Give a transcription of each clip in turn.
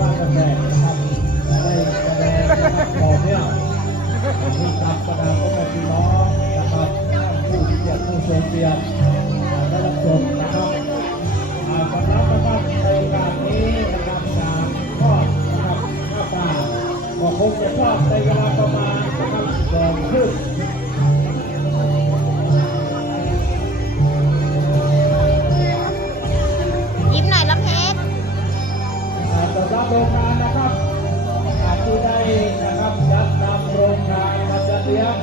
บ้านแดดนะครับได้แสดงบอกเนี่ยมีตามประดาพ่อแมาที่น้องนะครับผู้ที่เกียรติผู้ทรงเกียรติได้รับชมนะครับขอรับนะครับในโอกาสนี้นะครับการทอนะครับข้าวปลก็คงจะชอบในเวลา อ่าสำหรับโรงงานนะครับอาที่ได้นะครับจัดนำโรงงานมาจัดเลี้ยง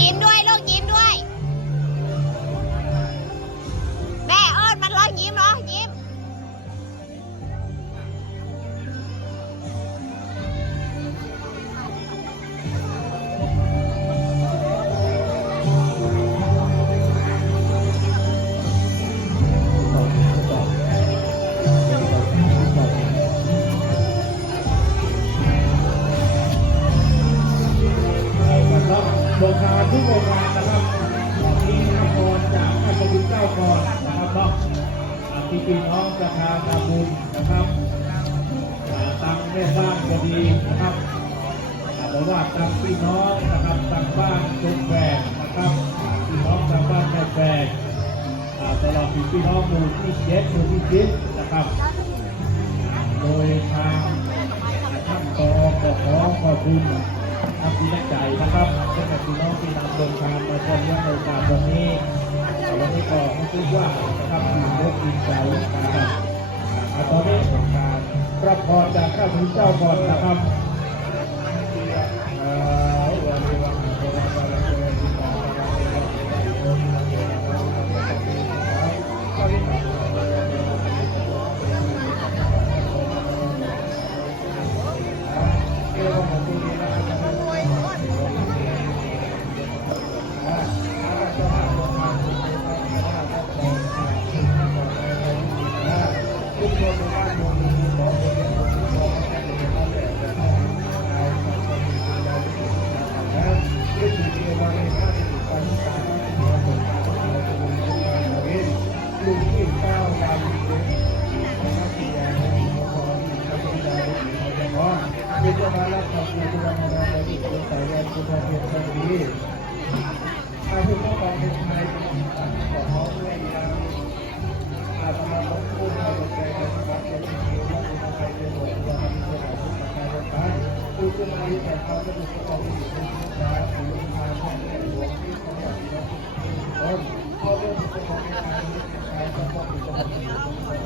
ยิ้ นะครับโรงงาทุกโรงงานะครับมีนายกรจากพระพุทธเจ้าก่อนนะครับเนาะพี่พี่น้องจะพาทำบุญนะครับอ่าตังแม่บ้านก็ดีนะครับบอกว่าตังพี่น้องนะครับตังบ้านจุกแบกนะครับพี่น้องตังบ้านแม่แบกตลอดพี่น้องหมู่ที่เจ็ดหมู่ที่สิบนะครับ โดยทางท่านกอขอขอขอบคุณ ทางที่ตั้งใจนะครับให้กับพี่น้องที่นำโรงทานมาชมเลี้ยงในโอกาสวันนี้วันนี้ก็คิดว่านะครับมีเรื่องดีใจนะครับตอนนี้ทำการรับพรจากข้าพเจ้าก่อนนะครับ นนี้เราแสดงของเป็นการใช้เรื่องของการที่จะประกาศว่าเป็นการและเป็นผลที่ได้มาเกิดขึ้นต้องการการทำงานของคนที่ต้องการเพราะว่าเองอันนี้เราจะเกี่ยวกับว่าแต่ว่าเมื่อไหร่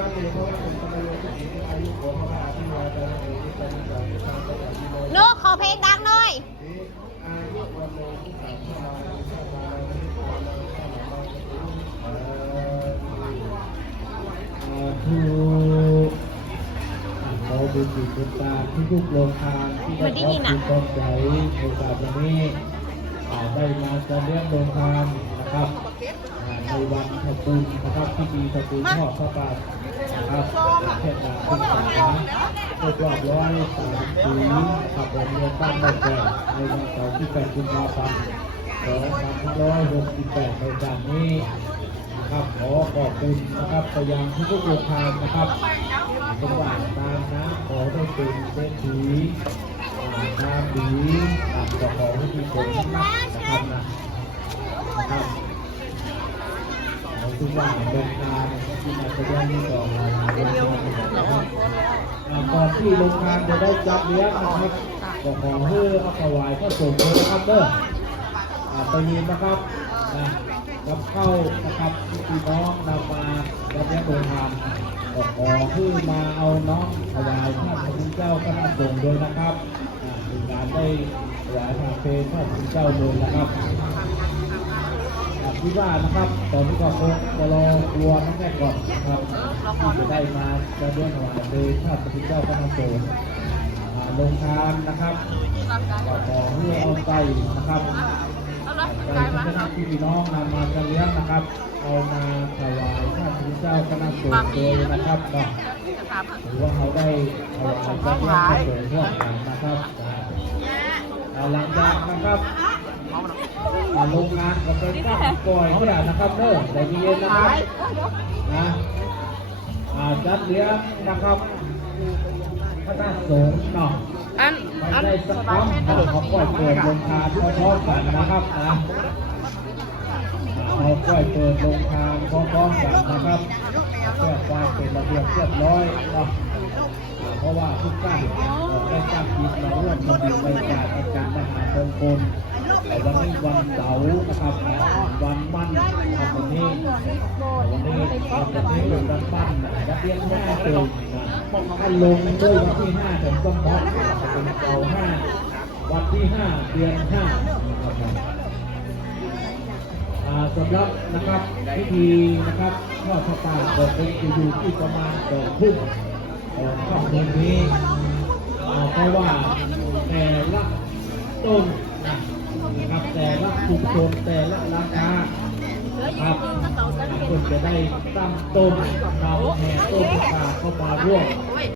าที่สามสิบห้าทุกขอบุญบุญคุณตาที่ทุกโรงทานที่ได้ขอบความใจในการวันนี้ได้มาจะเลี้ยงโรงทาน นะครับในวันทำบุญนะครับที่มีทำบุญทอพระบาทนะครับเทศกาลที่สาครบรอบร้อยสามปีขับผมเรียนบ้านบ้านแก่ในวันเสาร์ที่แปดกุมภาพันธ์สองพันห้าร้อยหกสิบแปดในการนี้นะครับขอขอบคุณนะครับไปยังทุกๆโรงทานนะครับสว่างตามนะขอได้เป็นเศรษฐีตามดีตามเจ้าของที่ผมนะครับนะครับ ทุกว่าโรงทานที่มาแสดงนี้ก่อนนะครับอ่าก่อนที่โรงทานจะได้จัดเลี้ยงนะครับก็ขอให้เอาถวายพระสงฆ์นะครับเด้อไปเรียนนะครับนะกับเข้านะครับพี่น้องนำมารับเลี้ยงโรงทานก็ขอคือมาเอาน้องถวายพระคุณเจ้าคณะสงฆ์ด้วยนะครับเป็นการได้ถวายพระเพลพระคุณเจ้าเลยนะครับ คิดว่านะครับ ตอนนี้ก็คงจะรอครัวน้องแม่ก่อนนะครับที่จะได้มาจะเลี้ยถวายเพลพระคุณเจ้าคณะสงฆ์อ่าโรงทานนะครับก็ขอให้เอาใจนะครับใจที่พี่น้องนำมาเลี้ยงนะครับ เอามาถวายพระพุทธเจ้าคณะสงฆ์โดยนะครับก็ถือว่าเขาได้ถวายพระเจ้าคณะสงฆ์ร่วมกันนะครับหลังจากนะครับ อ่าโรงงานก็เป็นตั้งปล่อยเขาแล้นะครับเด้อแต่เย็นนะครับนะอาจัดเลี้ยงนะครับคณะนาสงฆ์เนาะอันอันได้สักครั้งเขาปล่อยเปิดลงทานพร้อมกันนะครับนะเขาปล่อยเปิดลงทานพร้อมๆกันนะครับเพื่อความเป็นระเบียบเรียบร้อยเนาะเพราะว่าทุกท่านได้ตั้งจิตมาร่วมทำบุญบริจาคในการมหามงคล วันนี้วันเสาร์นะครับวันมั่นครับวันนี้วันนี้วันนี้เป็นวันมั่นนะวันเรียนแม่เติมนถ้าลงด้วยวันที่ห้าผมก็มอบเป็นเสาห้าวันที่ห้าเดือนห้าสำหรับนะครับพิธีนะครับทอดพระป่าก็เป็นจะอยู่ที่ประมาณสองทุ่มของค่ำคืนนี้เพราะว่าแต่ละต้น ทุกคนแต่ละราคาครับคนจะได้ตั้งต้นนำแห่ต้นขาเข้ามาร่วม